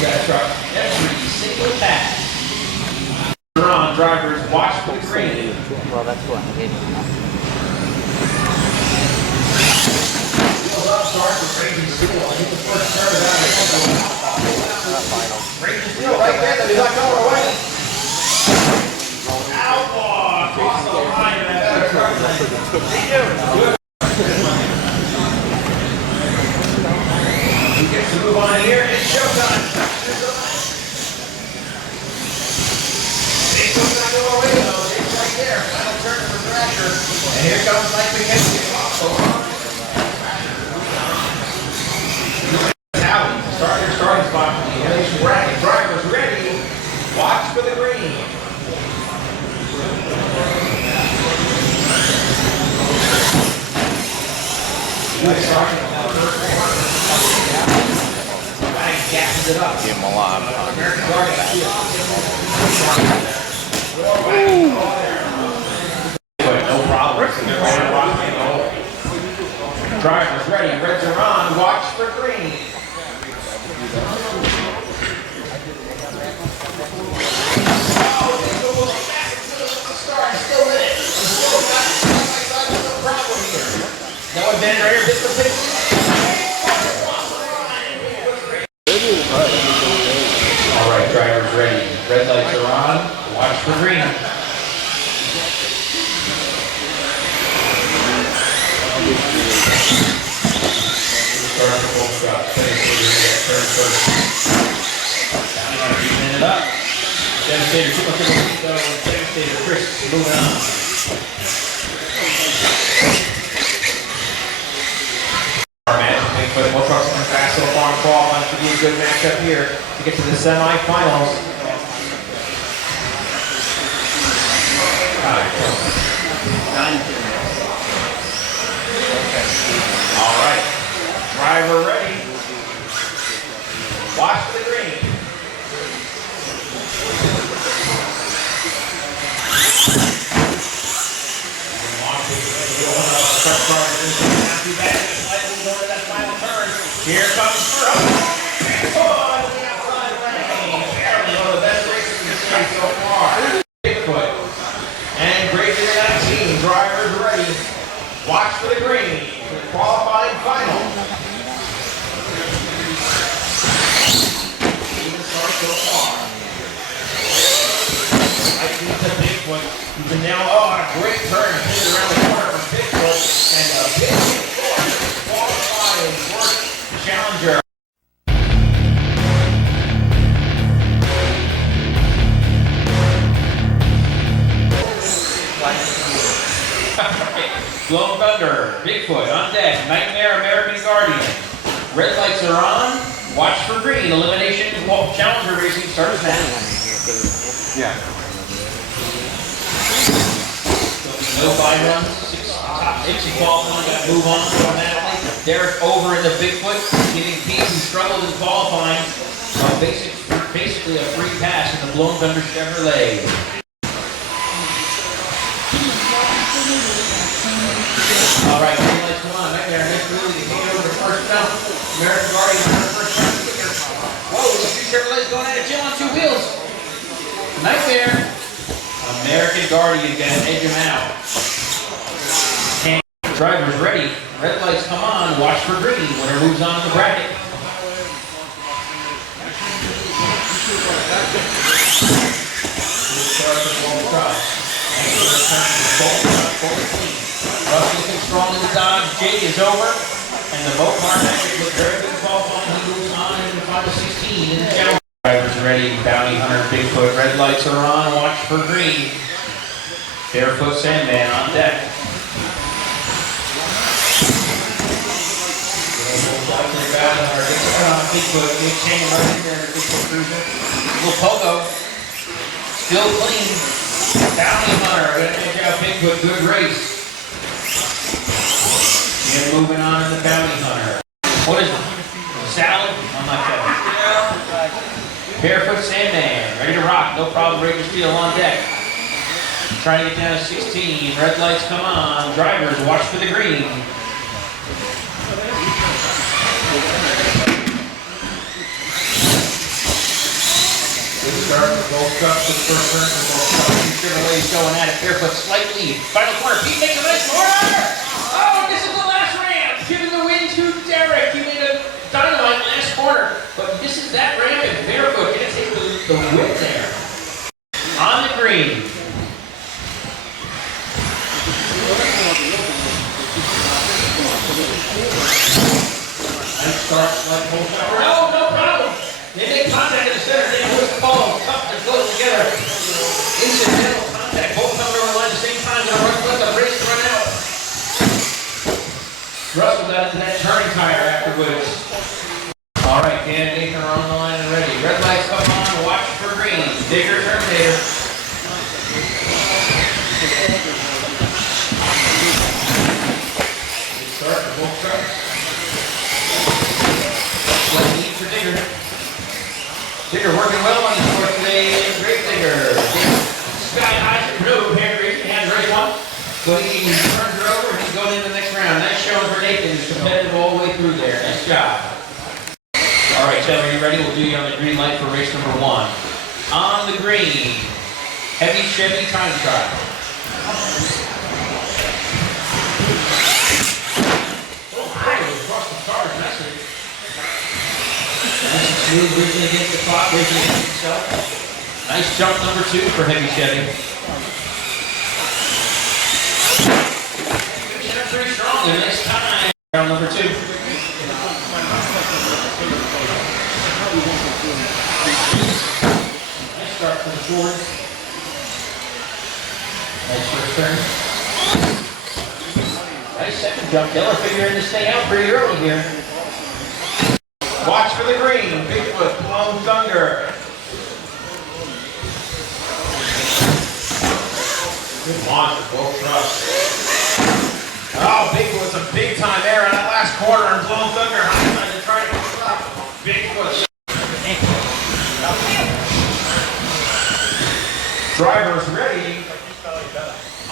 Got a truck. Every single pass. On drivers, watch for the green. Well, that's what I'm getting. Wheels up, start with Raging Steel. Hit the first turn of that. Raging Steel right there, that is not going away. Outlaw, across the line of that truck. He gets to move on here, it's showtime. It's not going away though, it's right there. Final turn for Thrasher. And here comes Mike McKenzie. Start your starting spot for the elevation bracket. Drivers ready. Watch for the green. Nice start. Gasses it up. Give him a lot of time. No problem. Drivers ready. Reds are on. Watch for green. No advantage right here. This is it. All right, drivers ready. Red lights are on. Watch for green. Start the full stop. Turn first. Even it up. Devastator, Devastator, Chris, moving on. But both trucks coming fast so far in qualifying. Should be a good matchup here to get to the semifinals. All right, driver ready. Watch for the green. Here comes Furrow. Oh, the outside lane. Apparently one of the best races we've seen so far. Bigfoot. And Grady 19. Drivers ready. Watch for the green. For the qualifying final. Even start so far. I think the Bigfoot. You can now, on a great turn. Hit around the corner from Bigfoot. And a big qualifying work. Challenger. Blown Thunder, Bigfoot on deck, Nightmare, American Guardian. Red lights are on. Watch for green. Elimination Challenger racing starts now. Yeah. No byruns. Top 60 qualifying. Got to move on automatically. Derek over in the Bigfoot, giving Pete who struggled in qualifying basically a free pass in the Blown Thunder Chevrolet. All right, green lights come on. Nightmare, next really to take over the first jump. American Guardian on the first jump. Whoa, the two Chevrolets going at it, Jim on two wheels. Nightmare. American Guardian gonna edge him out. Drivers ready. Red lights come on. Watch for green. Winner moves on in the bracket. Russ looking strong in the Dodge. Jake is over. And the Mopar match with very good qualifying. He moves on in the 5-16 in the challenge. Drivers ready. Bounty Hunter, Bigfoot. Red lights are on. Watch for green. Barefoot Sandman on deck. Bigfoot, big chain right in there, Bigfoot cruiser. Little pogo. Still clean. Bounty Hunter, gonna take out Bigfoot, good race. And moving on in the Bounty Hunter. What is it? Salad? I'm not sure. Barefoot Sandman, ready to rock, no problem, Rager Steel on deck. Trying to get down to 16, red lights come on, drivers watch for the green. Both trucks to the first turn for both trucks. Two Chevrolets going at it. Barefoot slight lead. Final corner. Pete makes a nice corner. Oh, this is the last ramp. Giving the win to Derek. He made a dynamite last corner, but misses that ramp and Barefoot gonna take the win there. On the green. Nice start, slight pull shot. Oh, no problem. They make contact in the center. They always call them tough and close together. Incidental contact. Both coming over the line at the same time. Now Russ let the race run out. Russ was out to that turning tire afterwards. All right, Dan and Nathan are on the line and ready. Red lights come on. Watch for green. Digger, Terminator. Good start for both trucks. Slight lead for Digger. Digger working well on the course today. Great Digger. Sky high to move. Henry had the right one. But he turns her over and he's going into the next round. Nice showing for Nathan. He's competitive all the way through there. Nice job. All right, Chad, are you ready? We'll do you on the green light for race number 1. On the green, heavy Chevy time trial. Oh, high across the starter's message. Nice and smooth, racing against the clock, racing against himself. Nice jump number 2 for heavy Chevy. Finishing up pretty strong there. Nice time. Round number 2. Nice start from the Ford. Nice first turn. Nice second jump. Diller figuring to stay out pretty early here. Watch for the green. Bigfoot, Blown Thunder. Good launch for both trucks. Oh, Bigfoot's a big time error on that last corner and Blown Thunder. Hindsight to try to pick it up. Bigfoot. Drivers ready.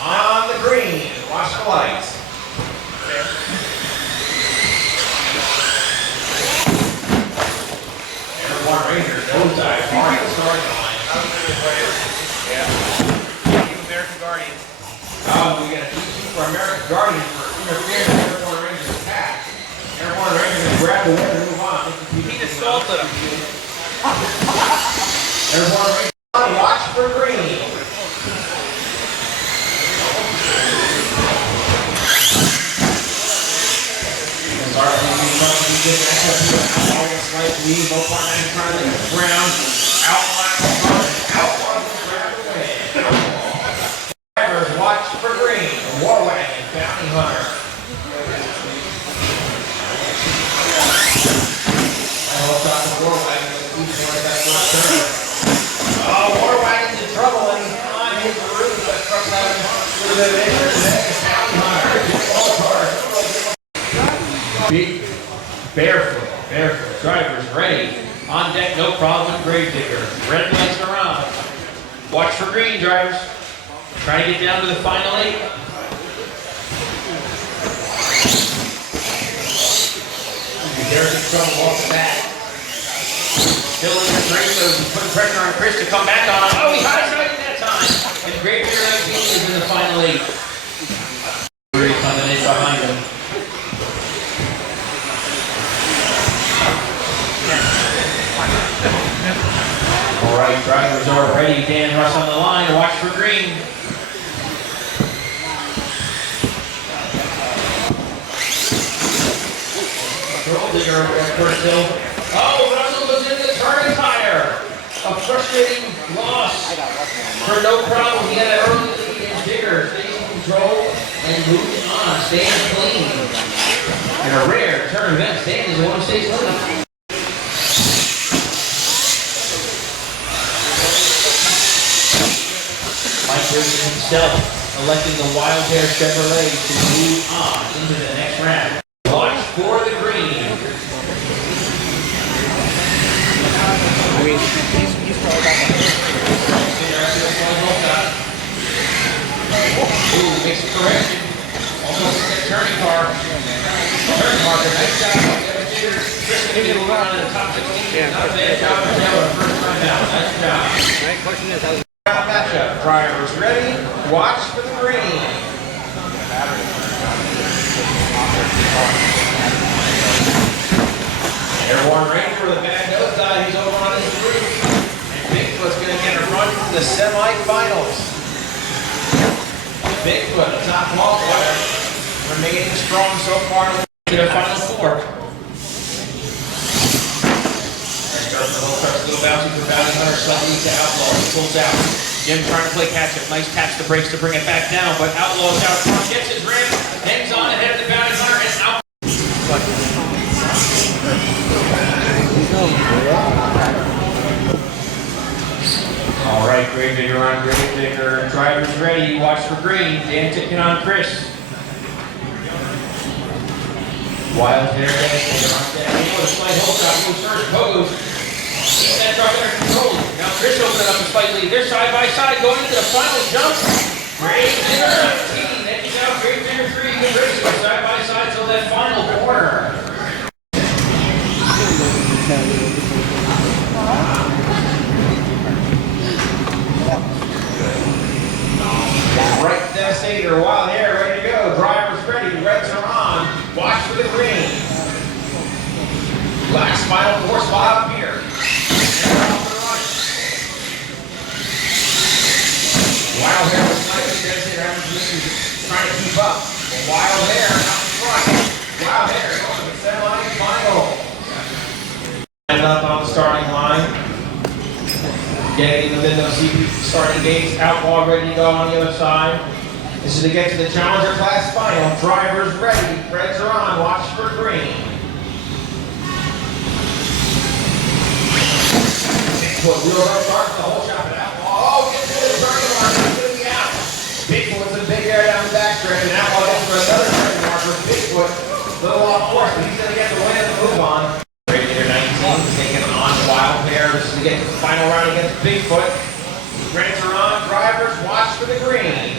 On the green. Watch the lights. Airborne Rangers, those guys are at the starting line. American Guardians. Oh, we got a DQ for American Guardians for interfering with Airborne Rangers attack. Airborne Rangers can grab the win and move on. He assaulted him. Airborne Rangers on, watch for green. Slight lead, both on and trying to get the ground. Outline the front, outline the grab the win. Drivers watch for green. War Wagon, Bounty Hunter. I hope not the War Wagon is easy like that first turn. Oh, War Wagon's in trouble and he's on his roof. That truck's having a little bit of interest. Bounty Hunter, all cars. Big Barefoot. Drivers ready. On deck, no problem. Grave Digger. Red lights are on. Watch for green, drivers. Trying to get down to the final 8. There's in trouble off the bat. Still in the race, so he's putting pressure on Chris to come back on. Oh, he high-sided that time. And Grave Digger 19 is in the final 8. Coming in behind him. All right, drivers are ready. Dan Russ on the line. Watch for green. Control Digger at first hill. Oh, Russell goes into the turning tire. A frustrating loss for no problem. He had an early lead in Digger. Stays in control and moves on. Staying clean. In a rare turn event, Dan is the one who stays clean. Himself electing the Wild Hair Chevrolet to move on into the next round. Watch for the green. I mean, he's probably got Ooh, makes a correction. Almost a turning car. Turn marker, nice job. Chris going to be moving on to the top 16. Not a bad job for Taylor, first time out. Nice job. Right, question is, how's Matchup. Drivers ready. Watch for the green. Everyone ready for the bad nose dive. He's over on his roof. And Bigfoot's going to get a run to the semifinals. Bigfoot, the top qualifier, remaining strong so far to the final four. There goes the whole starts a little bouncy for Bounty Hunter, slightly to Outlaw. He pulls out. Jim trying to play catch up. Nice taps the brakes to bring it back down, but Outlaw's out front, gets his rim, hangs on ahead of the Bounty Hunter, and out. All right, Grave Digger on Grave Digger. Drivers ready. Watch for green. Dan taking on Chris. Wild hair. With a slight hold shot. Moves first pose. Keep that truck under control. Now Chris opening up a slight lead. They're side by side going into the final jump. Grave Digger 19. Edges out. Grave Digger 3. Good race. Side by side till that final corner. Right Devastator, wild hair, ready to go. Drivers ready, reds are on. Watch for the green. Last final four spot up here. Wild hair was slightly Devastator having trying to keep up. But wild hair out in front. Wild hair going to the semi-final. Lined up on the starting line. Getting in the middle of CP starting gates, Outlaw ready to go on the other side. This is to get to the Challenger class final. Drivers ready, reds are on, watch for green. Bigfoot wheel right start the whole shot at Outlaw. Oh, gets to the turning mark, he's going to be out. Bigfoot's a big air down the backstretch, and Outlaw gets for another turning marker. Bigfoot, a little off course, but he's going to get the win and move on. Radiator 19 taking on Wild Hair. This is to get to the final round against Bigfoot. Reds are on, drivers watch for the green.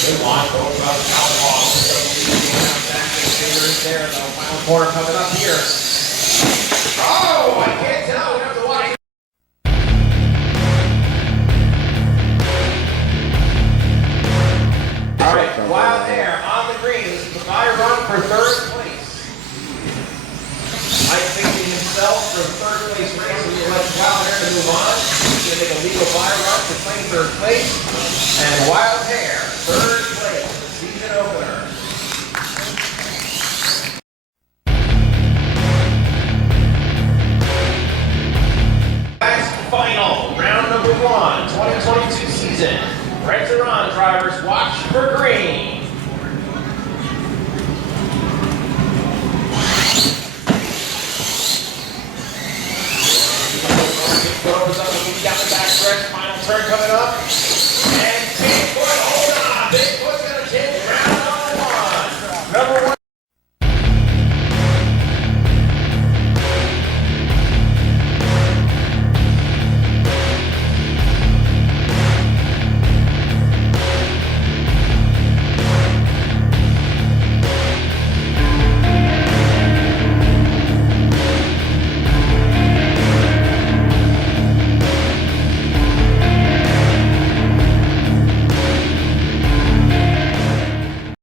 Good launch, both of Outlaw. There, the final corner coming up here. Oh, I can't tell. We have to watch. All right, Wild Hair on the green. This is the bye run for third place. Mike thinking himself for third place race. We will let Wild Hair to move on. He's going to make a legal bye run to claim third place. And Wild Hair, third place, season opener. Last final, round number 1, 2022 season. Reds are on, drivers watch for green. Opens up, moving down the back stretch, final turn coming up. And